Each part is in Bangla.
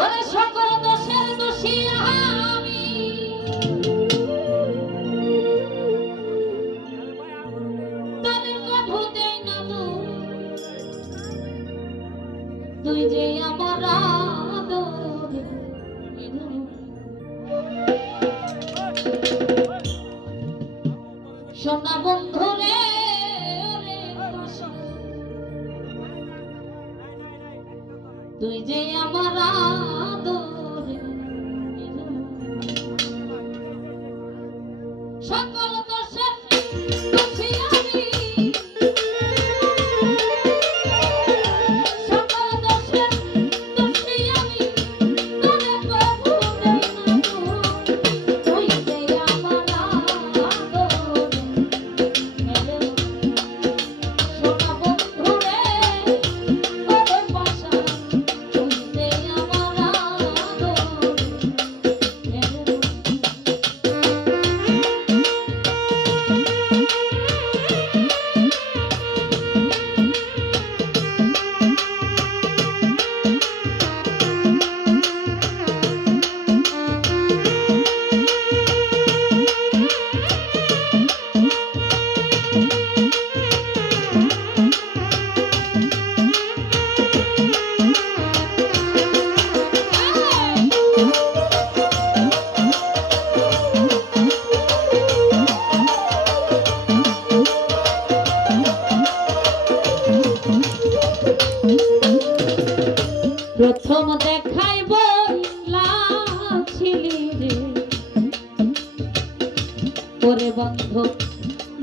ওরে সকল দোষের দোষী আমি, তোরে কভু দেই না দোষ, তুই যে আমার আদরের সোনা বন্ধু রে, তুই যে আমার আদরের সকল দোষের দোষী আমি, সকল দোষের দোষী আমি, তোরে কভু দেই না দোষ, তুই যে আমার আদরের সোনা বন্ধু রে, ওরে পাশা তুই যে আমার আদরের প্রথম দেখাই বইলাছিলি রে, ওরে বন্ধু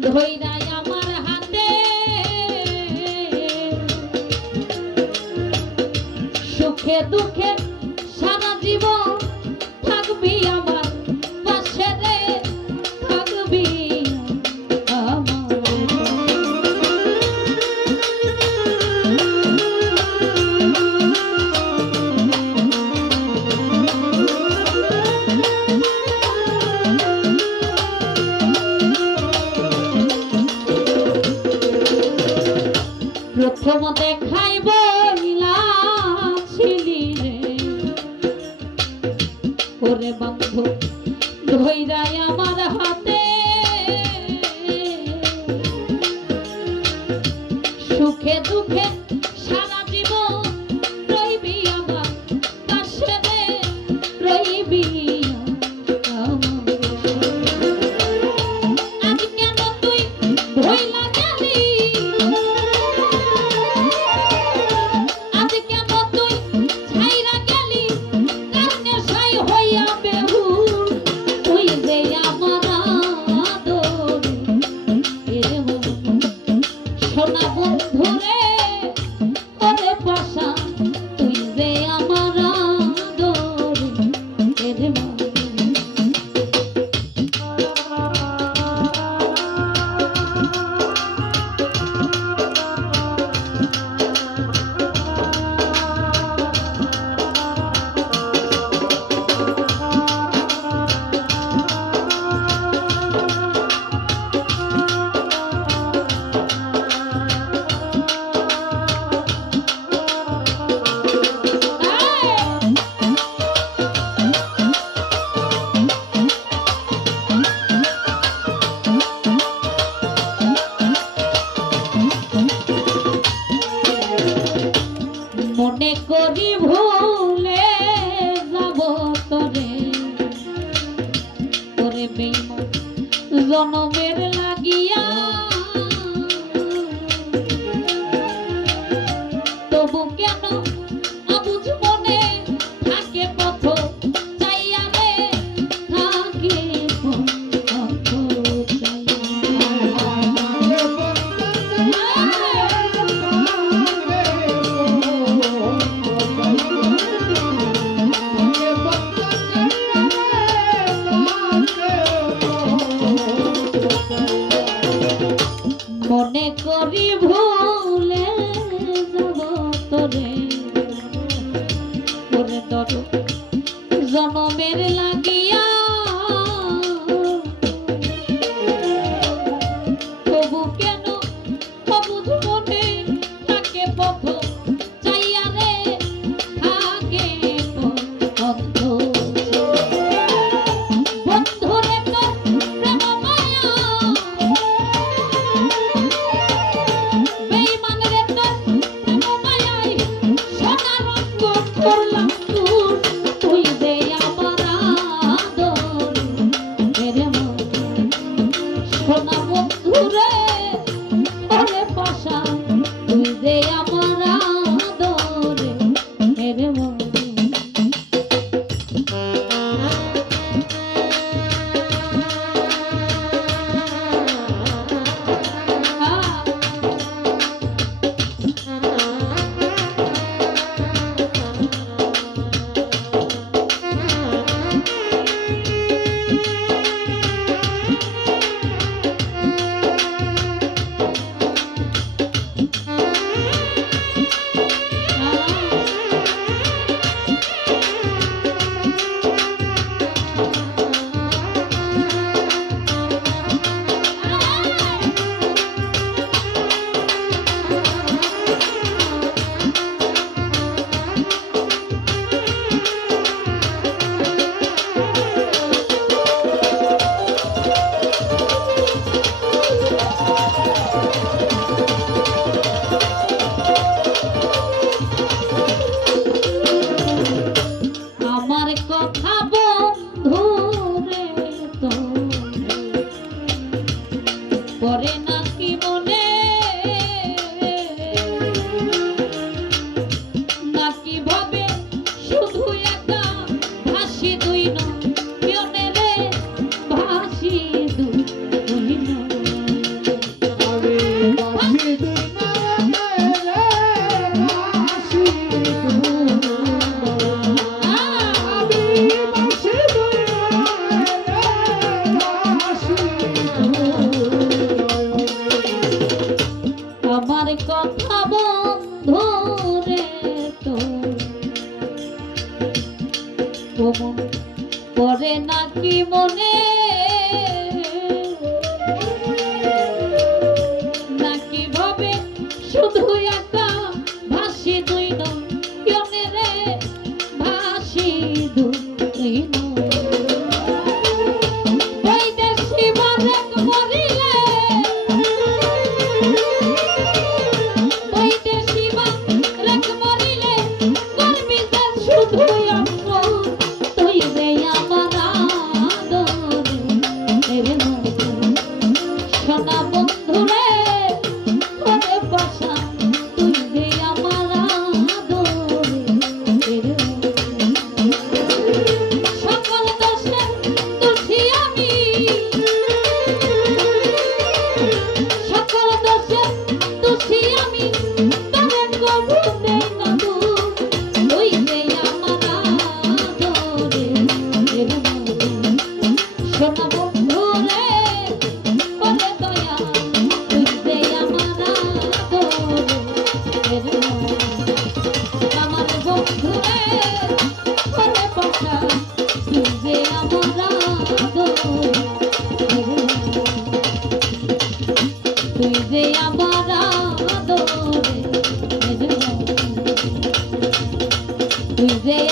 ধইরাই আমার হাতে, সুখে দুঃখে সারা জীবন থাকবি আমার পাশে রে, থাকবি আমার। প্রথম দেখাই বইলাছিলি রে, ওরে বন্ধু ধইরাই আমার হাতে, সুখে দুঃখে সারা জীবন রইবি আমার পাশে রে, রইবি আমার। আজ কেন তুই ভইলা গেলি, আজ কেন তুই ছাইরা গেলি, কারণে সাই হইয়া বেহুর, তুই যে আমার আদরের সোনা বন্ধু রে, ওরে পাশা তুই যে আমার আদরের মনে করি ভুলে যাব তোরে, তোরে বেঈমান জনমের লাগিয়া, তবু কেন অবুঝ মনে থাকে পথ চাইয়া রে, থাকে পথ মনে করি ভুলে যাব তোরে, তোরে তর জনমের লাগিয়া, তবু কেন অবুঝ মনে থাকে পথ চাইয়া রে, থাকে পথ মন পরে নাকি মনে নাকি ভাবে শুধু একা ভাসি দুই নয়নে রে ভাসি দুই ওই দেশি বারেক মরিলে ওই দেশি বারেক মরিলে করবি যে শুধু তুই যে